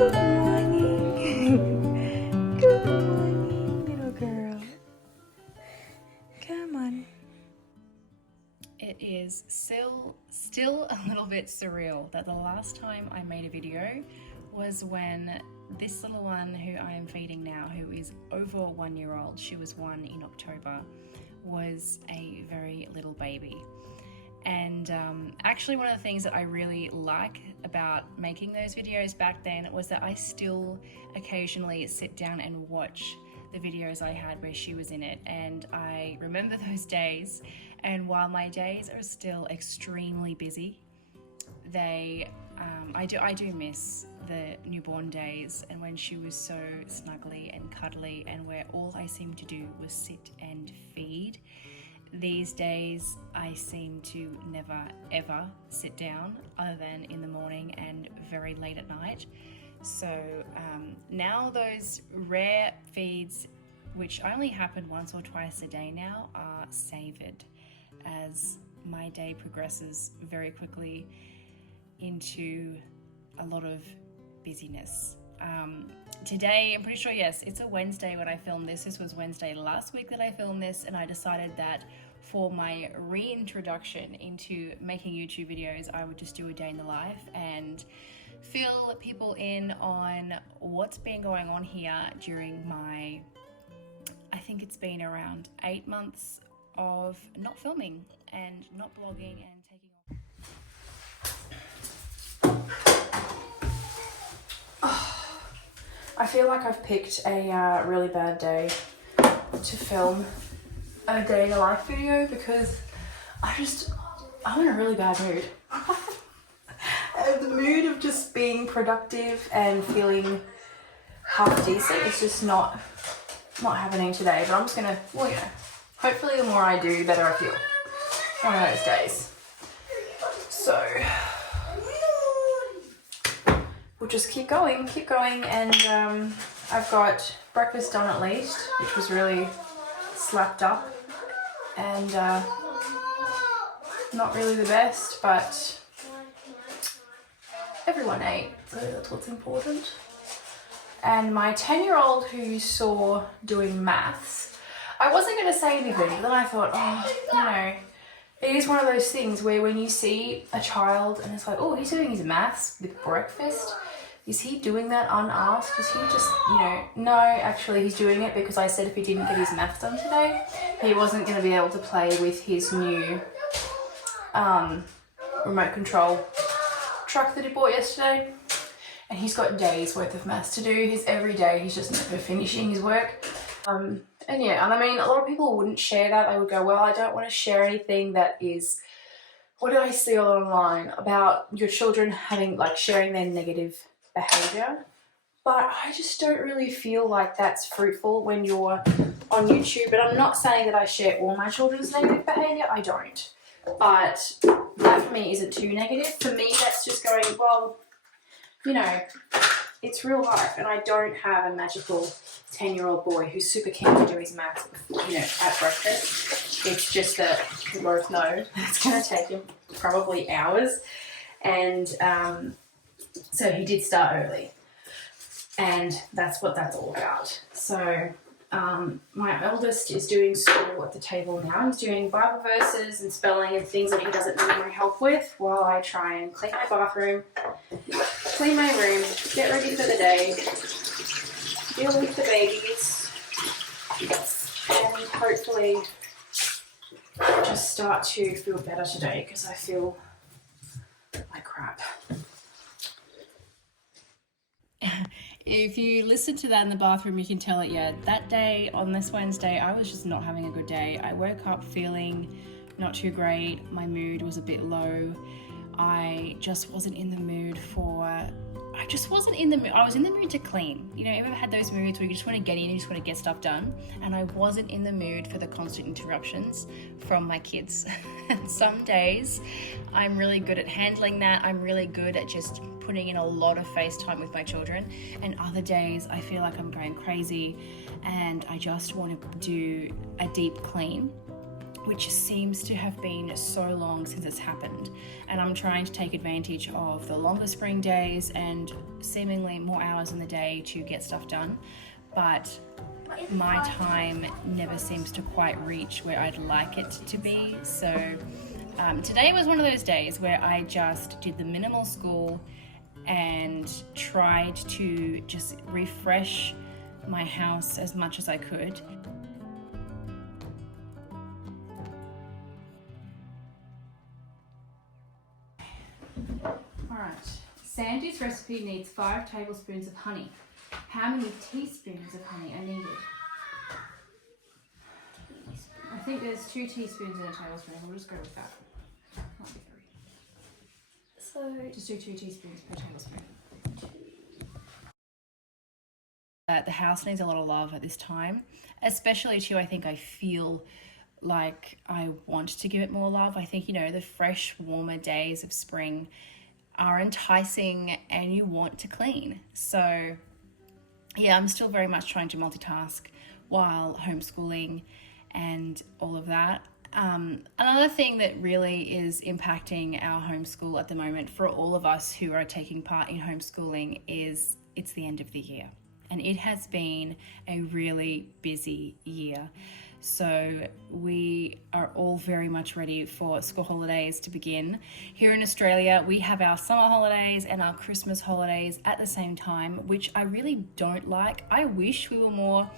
Good morning. Good morning, little girl. Come on. It is still a little bit surreal that the last time I made a video was when this little one who I am feeding now, who is over 1 year old, she was 1 in October, was a very little baby. And actually one of the things that I really like about making those videos back then was that I still occasionally sit down and watch the videos I had where she was in it, and I remember those days. And while my days are still extremely busy, I do miss the newborn days and when she was so snuggly and cuddly and where all I seemed to do was sit and feed. These days I seem to never ever sit down other than in the morning and very late at night. So now those rare feeds, which only happen once or twice a day now, are savoured as my day progresses very quickly into a lot of busyness. Today, I'm pretty sure, yes, it's a Wednesday when I filmed this. This was Wednesday last week that I filmed this, and I decided that for my reintroduction into making YouTube videos, I would just do a day in the life and fill people in on what's been going on here during my, I think it's been around 8 months of not filming and not blogging and taking off. I feel like I've picked a really bad day to film a day in the life video because I'm in a really bad mood. The mood of just being productive and feeling half decent is just not happening today, but I'm just gonna, hopefully the more I do, the better I feel. One of those days. So we'll just keep going, and I've got breakfast done at least, which was really slapped up and not really the best, but everyone ate, so that's what's important. And my 10-year-old who you saw doing maths, I wasn't going to say anything, but then I thought, it is one of those things where when you see a child and it's like, oh, he's doing his maths with breakfast, is he doing that unasked? Is he just, no, actually he's doing it because I said if he didn't get his maths done today, he wasn't going to be able to play with his new remote control truck that he bought yesterday. And he's got days worth of maths to do. Every day he's just never finishing his work. And I mean, a lot of people wouldn't share that. They would go, well, I don't want to share anything that is, what did I see online about your children sharing their negative behaviour? But I just don't really feel like that's fruitful when you're on YouTube. But I'm not saying that I share all my children's negative behaviour. I don't. But that for me isn't too negative. For me, that's just going, well, it's real life, and I don't have a magical 10-year-old boy who's super keen to do his maths, at breakfast. It's just that we both know it's going to take him probably hours, and so he did start early, and that's what that's all about. So my eldest is doing school at the table now. He's doing Bible verses and spelling and things that he doesn't need my help with while I try and clean my bathroom, clean my room, get ready for the day, deal with the babies, and hopefully just start to feel better today because I feel like crap. If you listen to that in the bathroom, you can tell it, that day on this Wednesday, I was just not having a good day. I woke up feeling not too great. My mood was a bit low. I just wasn't in the mood I was in the mood to clean. Ever had those moods where you just want to get in, you just want to get stuff done? And I wasn't in the mood for the constant interruptions from my kids. And some days I'm really good at handling that. I'm really good at just putting in a lot of FaceTime with my children. And other days I feel like I'm going crazy and I just want to do a deep clean which seems to have been so long since it's happened. And I'm trying to take advantage of the longer spring days and seemingly more hours in the day to get stuff done. But my time never seems to quite reach where I'd like it to be. So today was one of those days where I just did the minimal school and tried to just refresh my house as much as I could. Alright, Sandy's recipe needs 5 tablespoons of honey. How many teaspoons of honey are needed? I think there's 2 teaspoons in a tablespoon. We'll just go with that. Might be 3. So just do 2 teaspoons per tablespoon. The house needs a lot of love at this time, especially too. I think I feel like I want to give it more love. I think, you know, the fresh, warmer days of spring are enticing and you want to clean. So yeah, I'm still very much trying to multitask while homeschooling and all of that. Another thing that really is impacting our homeschool at the moment for all of us who are taking part in homeschooling is it's the end of the year. And it has been a really busy year. So we are all very much ready for school holidays to begin. Here in Australia, we have our summer holidays and our Christmas holidays at the same time, which I really don't like. I wish we were more,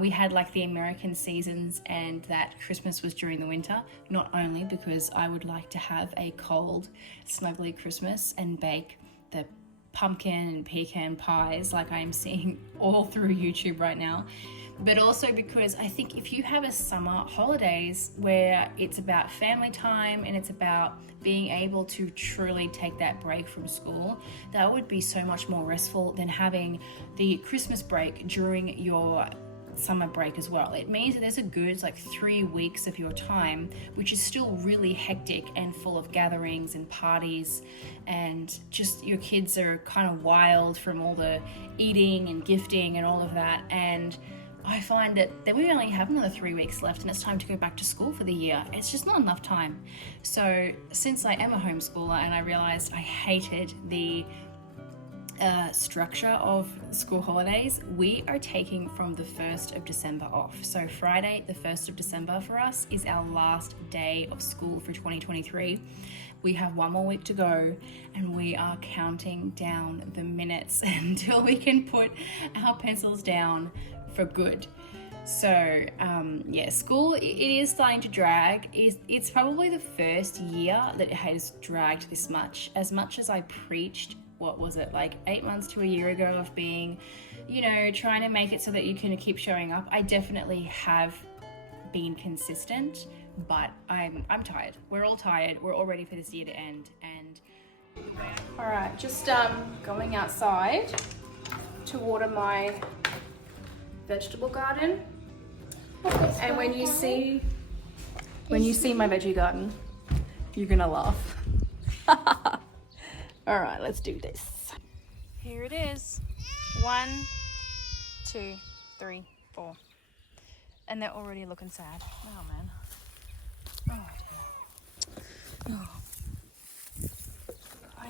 we had like the American seasons and that Christmas was during the winter, not only because I would like to have a cold, snuggly Christmas and bake the pumpkin and pecan pies like I'm seeing all through YouTube right now, but also because I think if you have a summer holidays where it's about family time and it's about being able to truly take that break from school, that would be so much more restful than having the Christmas break during your summer break as well. It means that there's a good 3 weeks of your time, which is still really hectic and full of gatherings and parties, and just your kids are kind of wild from all the eating and gifting and all of that. And I find that we only have another 3 weeks left and it's time to go back to school for the year. It's just not enough time. So since I am a homeschooler and I realized I hated the structure of school holidays, we are taking from the 1st of December off. So Friday, the 1st of December for us is our last day of school for 2023. We have 1 more week to go and we are counting down the minutes until we can put our pencils down for good. So yeah, school, it is starting to drag. It's probably the first year that it has dragged this much. As much as I preached, what was it, 8 months to a year ago of being, trying to make it so that you can keep showing up. I definitely have been consistent, but I'm tired. We're all tired. We're all ready for this year to end. And all right, just going outside to water my vegetable garden. And when you see my veggie garden, you're gonna laugh. All right, let's do this. Here it is. 1, 2, 3, 4. And they're already looking sad. Oh man. Oh dear.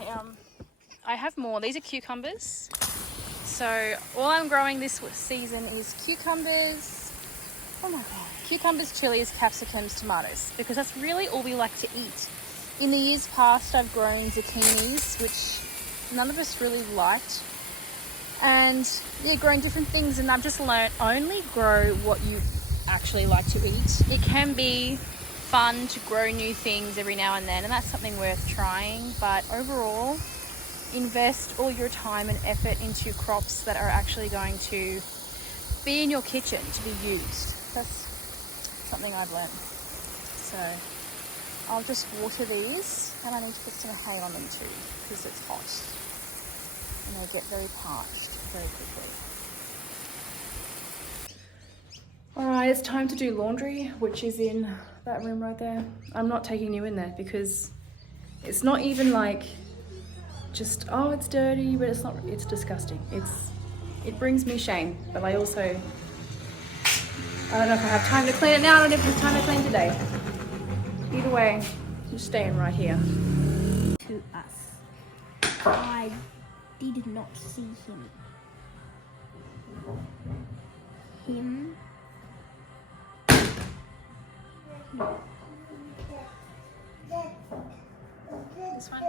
Oh. I have more. These are cucumbers. So all I'm growing this season is cucumbers. Oh my god. Cucumbers, chilies, capsicums, tomatoes, because that's really all we like to eat. In the years past, I've grown zucchinis, which none of us really liked. And yeah, growing different things, and I've just learned only grow what you actually like to eat. It can be fun to grow new things every now and then, and that's something worth trying. But overall, invest all your time and effort into crops that are actually going to be in your kitchen to be used. That's something I've learned. So I'll just water these, and I need to put some hay on them too because it's hot and they get very parched very quickly. Alright, it's time to do laundry, which is in that room right there. I'm not taking you in there because it's not even just, oh, it's dirty, but it's not, it's disgusting. It brings me shame, but I don't know if I have time to clean it now. I don't have time to clean today. Either way, you're staying right here. To us. I did not see him. This one?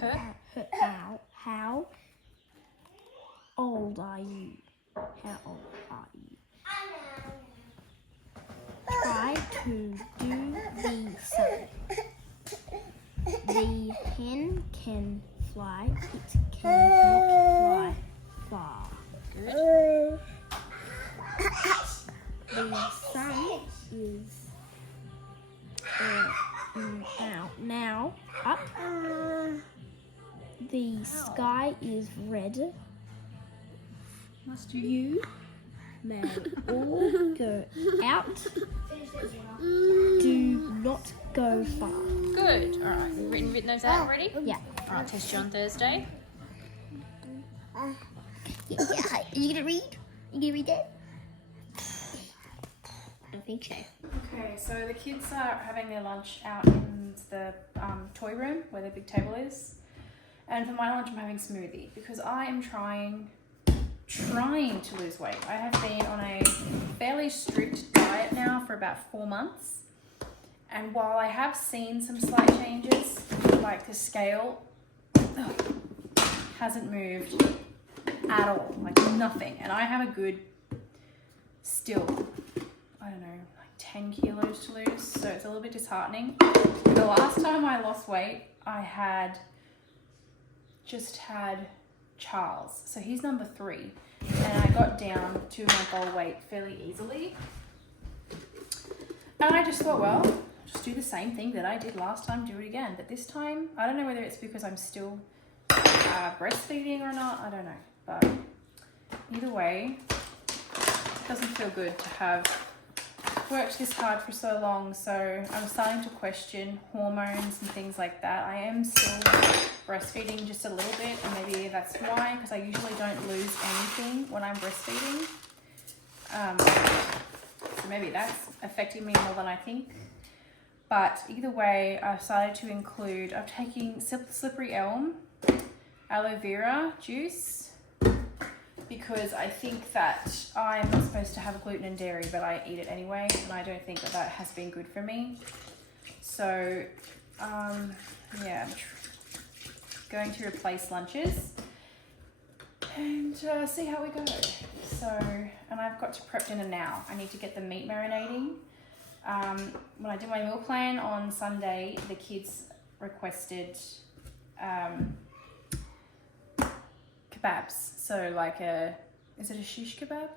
Her? How old are you? How old are you? Try to do the same. The hen can fly. It cannot fly far. Good. The sun is now up. The sky is red. You may all go out. Do not go far. Good. All right. You've written those out already? Yeah. All right. Test you on Thursday. Yeah. Are you gonna read? You gonna read that? I think so. Okay. So the kids are having their lunch out in the toy room where the big table is, and for my lunch I'm having smoothie because I am trying to lose weight. I have been on a fairly strict diet now for about 4 months, and while I have seen some slight changes, like the scale hasn't moved at all, like nothing, and I have a good, still, I don't know, like 10 kilos to lose, so it's a little bit disheartening. The last time I lost weight, I had Charles, so he's number 3, and I got down to my goal weight fairly easily, and I just thought, well, just do the same thing that I did last time, do it again, but this time, I don't know whether it's because I'm still breastfeeding or not, I don't know, but either way, it doesn't feel good to have worked this hard for so long, so I'm starting to question hormones and things like that. I am still breastfeeding just a little bit, and maybe that's why, because I usually don't lose anything when I'm breastfeeding. So maybe that's affecting me more than I think. But either way, I've started to include, I'm taking slippery elm, aloe vera juice, because I think that I'm not supposed to have gluten and dairy, but I eat it anyway, and I don't think that that has been good for me. So, yeah, I'm going to replace lunches and see how we go. So, and I've got to prep dinner now. I need to get the meat marinating. When I did my meal plan on Sunday, the kids requested kebabs. So like is it a shish kebab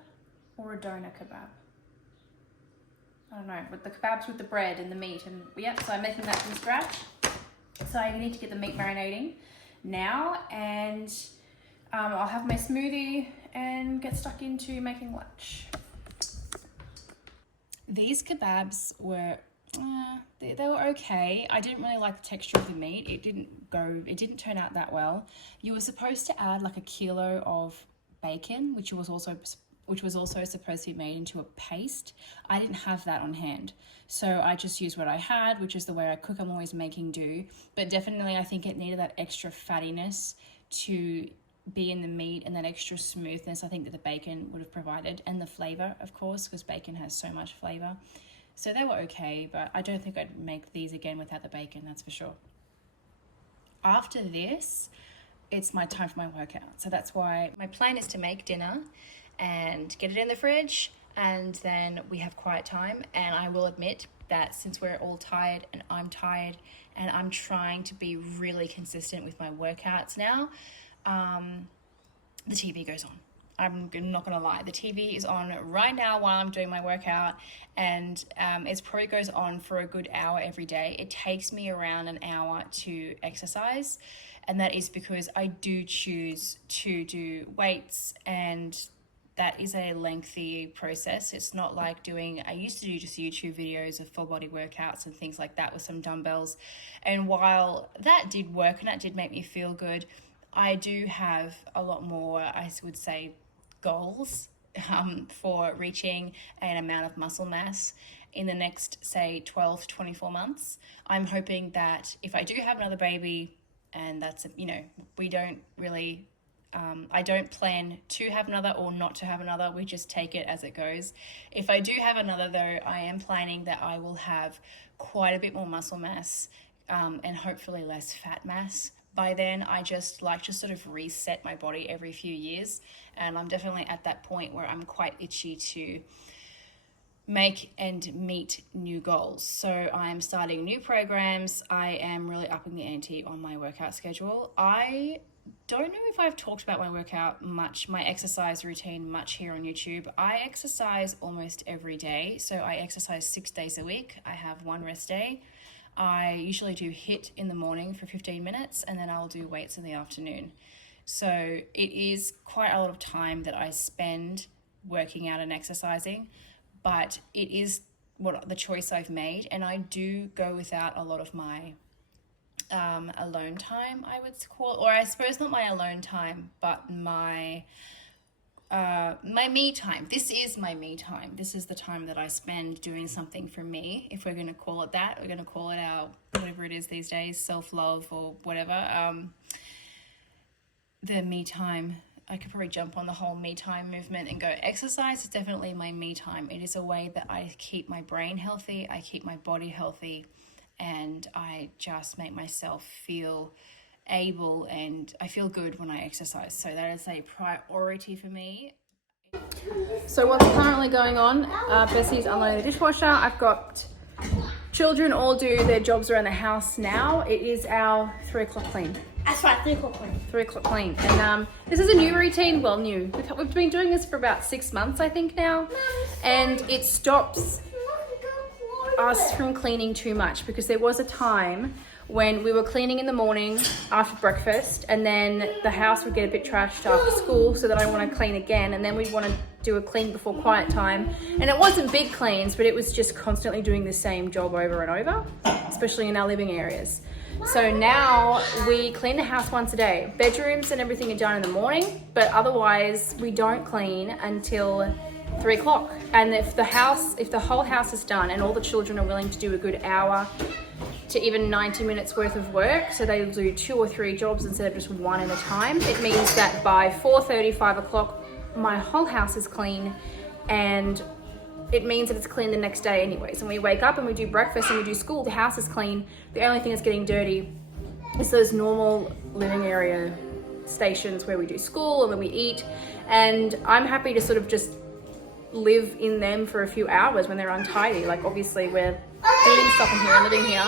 or a doner kebab? I don't know, with the kebabs with the bread and the meat, and yeah, so I'm making that from scratch. So I need to get the meat marinating now, and I'll have my smoothie and get stuck into making lunch. These kebabs were, they were okay. I didn't really like the texture of the meat. It didn't turn out that well. You were supposed to add like 1 kilo of bacon, which was also supposed to be made into a paste. I didn't have that on hand, so I just used what I had, which is the way I cook. I'm always making do, but definitely I think it needed that extra fattiness to be in the meat, and that extra smoothness I think that the bacon would have provided, and the flavor, of course, because bacon has so much flavor. So they were okay, but I don't think I'd make these again without the bacon, that's for sure. After this, it's my time for my workout. So that's why my plan is to make dinner and get it in the fridge, and then we have quiet time. And I will admit that since we're all tired and I'm tired and I'm trying to be really consistent with my workouts now, the TV goes on. I'm not gonna lie, the TV is on right now while I'm doing my workout, and it probably goes on for a good hour every day. It takes me around an hour to exercise, and that is because I do choose to do weights, and that is a lengthy process. It's not like I used to do just YouTube videos of full body workouts and things like that with some dumbbells, and while that did work and that did make me feel good, I do have a lot more, I would say, goals for reaching an amount of muscle mass in the next, say, 12 to 24 months. I'm hoping that if I do have another baby, and that's, we don't really, I don't plan to have another or not to have another. We just take it as it goes. If I do have another, though, I am planning that I will have quite a bit more muscle mass and hopefully less fat mass. By then, I just like to sort of reset my body every few years. And I'm definitely at that point where I'm quite itchy to make and meet new goals. So I'm starting new programs. I am really upping the ante on my workout schedule. I don't know if I've talked about my workout much, my exercise routine much here on YouTube. I exercise almost every day. So I exercise 6 days a week. I have one rest day. I usually do HIIT in the morning for 15 minutes and then I'll do weights in the afternoon. So it is quite a lot of time that I spend working out and exercising, but it is the choice I've made, and I do go without a lot of my alone time, I would call, or I suppose not my alone time, but my me time. This is my me time. This is the time that I spend doing something for me. If we're going to call it that, we're going to call it our, whatever it is these days, self-love or whatever. The me time, I could probably jump on the whole me time movement and go, exercise is definitely my me time. It is a way that I keep my brain healthy, I keep my body healthy, and I just make myself feel able, and I feel good when I exercise. So that is a priority for me. So what's currently going on, Bessie's unloading the dishwasher. I've got children all do their jobs around the house now. It is our 3 o'clock clean. That's right, 3 o'clock clean. 3 o'clock clean. And this is a new routine. Well, new. We've been doing this for about 6 months, I think now. And it stops us from cleaning too much, because there was a time when we were cleaning in the morning after breakfast, and then the house would get a bit trashed after school, so that I want to clean again, and then we'd want to do a clean before quiet time. And it wasn't big cleans, but it was just constantly doing the same job over and over, especially in our living areas. So now we clean the house once a day. Bedrooms and everything are done in the morning, but otherwise we don't clean until 3 o'clock. And if the whole house is done and all the children are willing to do a good hour to even 90 minutes worth of work, so they'll do 2 or 3 jobs instead of just one at a time, it means that by 4:30, 5 o'clock, my whole house is clean, and it means that it's clean the next day anyways. And we wake up and we do breakfast and we do school, the house is clean. The only thing that's getting dirty is those normal living area stations where we do school and where we eat. And I'm happy to sort of just live in them for a few hours when they're untidy. Like, obviously we're doing stuff in here and living here.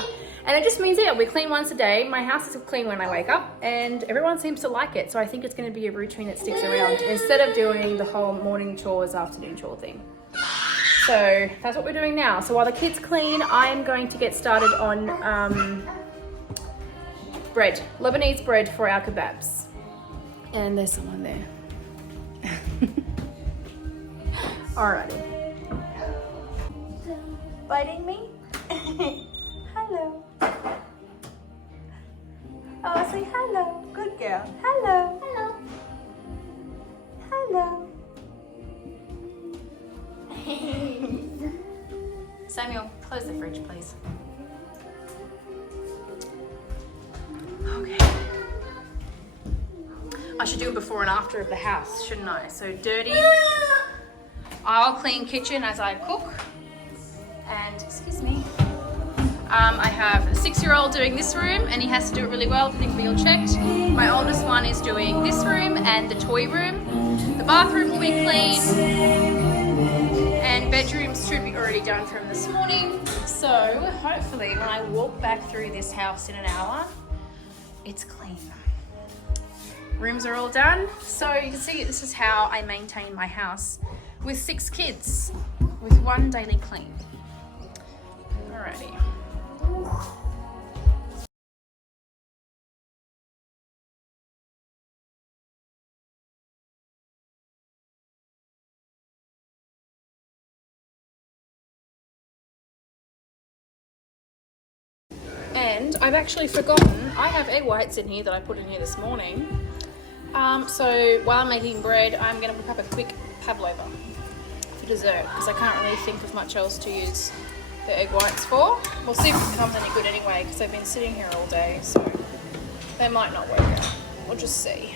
And it just means, yeah, we clean once a day. My house is clean when I wake up, and everyone seems to like it. So I think it's going to be a routine that sticks around instead of doing the whole morning chores, afternoon chore thing. So that's what we're doing now. So while the kids clean, I'm going to get started on bread, Lebanese bread for our kebabs. And there's someone there. Alrighty. Biting me? Hello. Oh, say hello. Good girl. Hello. Hello. Hello. Samuel, close the fridge, please. Okay. I should do a before and after of the house, shouldn't I? So dirty. I'll clean kitchen as I cook. And, excuse me, I have a 6-year-old doing this room, and he has to do it really well. I think we all checked. My oldest one is doing this room and the toy room. The bathroom will be clean, and bedrooms should be already done from this morning. So hopefully when I walk back through this house in an hour, it's clean. Rooms are all done. So you can see this is how I maintain my house with 6 kids with 1 daily clean. Alrighty. And I've actually forgotten, I have egg whites in here that I put in here this morning. So while I'm making bread, I'm going to whip up a quick pavlova for dessert because I can't really think of much else to use the egg whites for. We'll see if it becomes any good anyway because they've been sitting here all day, so they might not work out. We'll just see.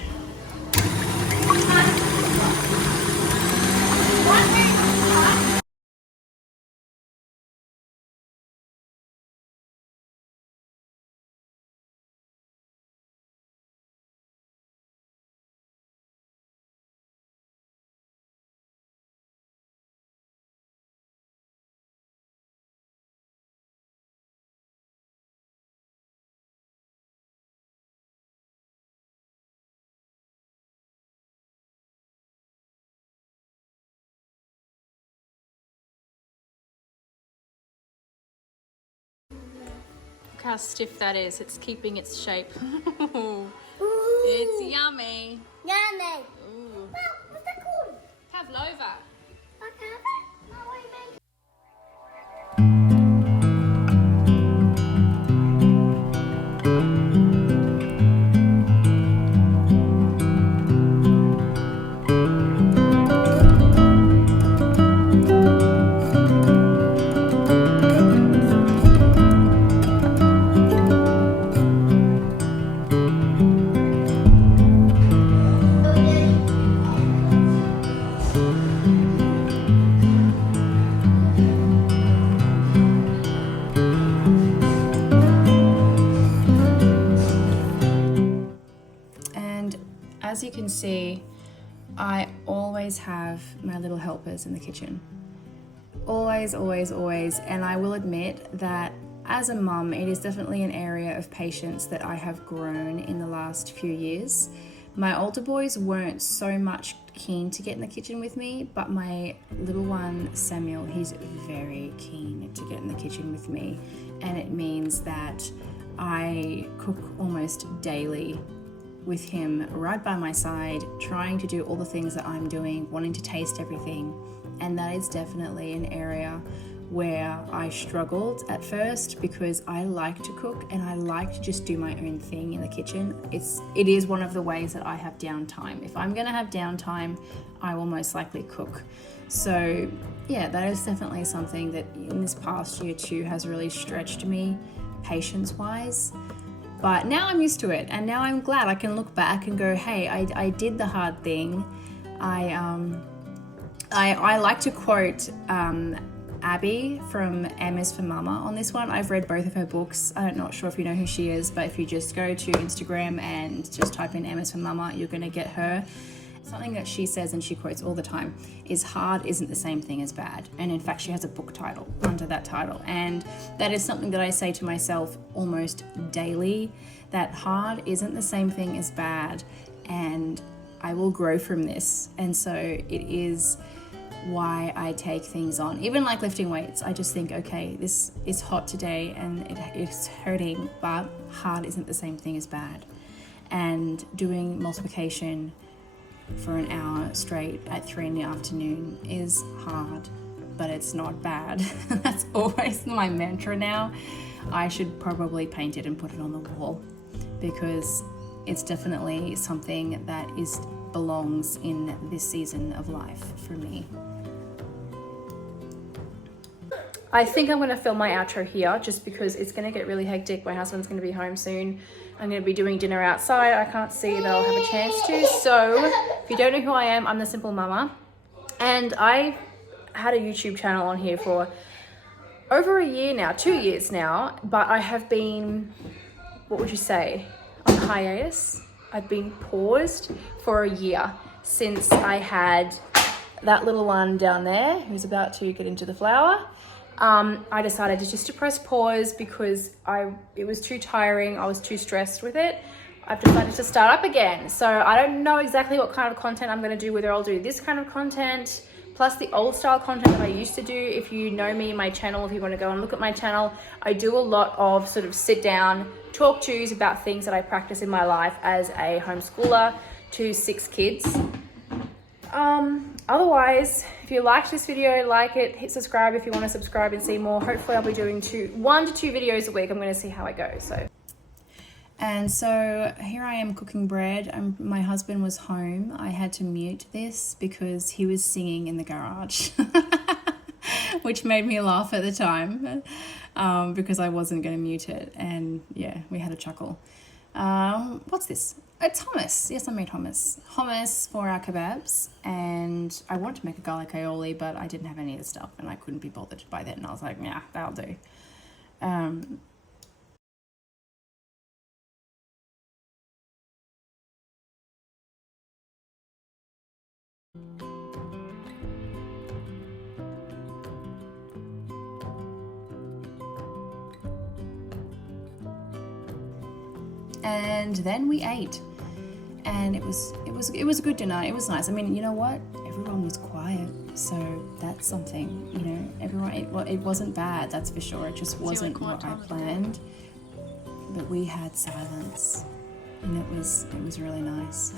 Look how stiff that is. It's keeping its shape. It's yummy. Yummy. Ooh. Well, what's that called? Pavlova. Okay. Oh, what do you mean? And as you can see, I always have my little helpers in the kitchen. Always, always, always. And I will admit that as a mum, it is definitely an area of patience that I have grown in the last few years. My older boys weren't so much keen to get in the kitchen with me, but my little one, Samuel, he's very keen to get in the kitchen with me. And it means that I cook almost daily with him right by my side, trying to do all the things that I'm doing, wanting to taste everything. And that is definitely an area where I struggled at first because I like to cook and I like to just do my own thing in the kitchen. It is one of the ways that I have downtime. If I'm gonna have downtime, I will most likely cook. So yeah, that is definitely something that in this past year too has really stretched me patience-wise. But now I'm used to it, and now I'm glad I can look back and go, hey, I did the hard thing. I like to quote Abby from M is for Mama on this one. I've read both of her books. I'm not sure if you know who she is, but if you just go to Instagram and just type in M is for Mama, you're going to get her. Something that she says and she quotes all the time is hard isn't the same thing as bad. And in fact, she has a book title under that title. And that is something that I say to myself almost daily, that hard isn't the same thing as bad. And I will grow from this. And so it is why I take things on. Even like lifting weights, I just think, okay, this is hot today and it's hurting, but hard isn't the same thing as bad. And doing multiplication for an hour straight at 3 in the afternoon is hard, but it's not bad. That's always my mantra now. I should probably paint it and put it on the wall because it's definitely something that belongs in this season of life for me. I think I'm going to film my outro here just because it's going to get really hectic. My husband's going to be home soon. I'm going to be doing dinner outside. I can't see that I'll have a chance to. So if you don't know who I am, I'm the Simple Mama. And I had a YouTube channel on here for over a year now, 2 years now. But I have been, what would you say, on hiatus. I've been paused for a year since I had that little one down there who's about to get into the flower. I decided just to press pause because it was too tiring. I was too stressed with it. I've decided to start up again. So I don't know exactly what kind of content I'm going to do, whether I'll do this kind of content plus the old style content that I used to do. If you know me, my channel, if you want to go and look at my channel, I do a lot of sort of sit down, talk tos about things that I practice in my life as a homeschooler to 6 kids. Otherwise, if you liked this video, like it, hit subscribe if you want to subscribe and see more. Hopefully I'll be doing 1 to 2 videos a week. I'm going to see how it goes. So And so here I am cooking bread. My husband was home. I had to mute this because he was singing in the garage, which made me laugh at the time because I wasn't going to mute it. And yeah, we had a chuckle. What's this? It's hummus. Yes, I made hummus. Hummus for our kebabs. And I wanted to make a garlic aioli, but I didn't have any of the stuff and I couldn't be bothered by that. And I was like, yeah, that'll do. And then we ate, and it was a good dinner. It was nice. I mean, you know what? Everyone was quiet, so that's something. You know, everyone. It wasn't bad. That's for sure. It just wasn't what I planned. But we had silence, and it was really nice.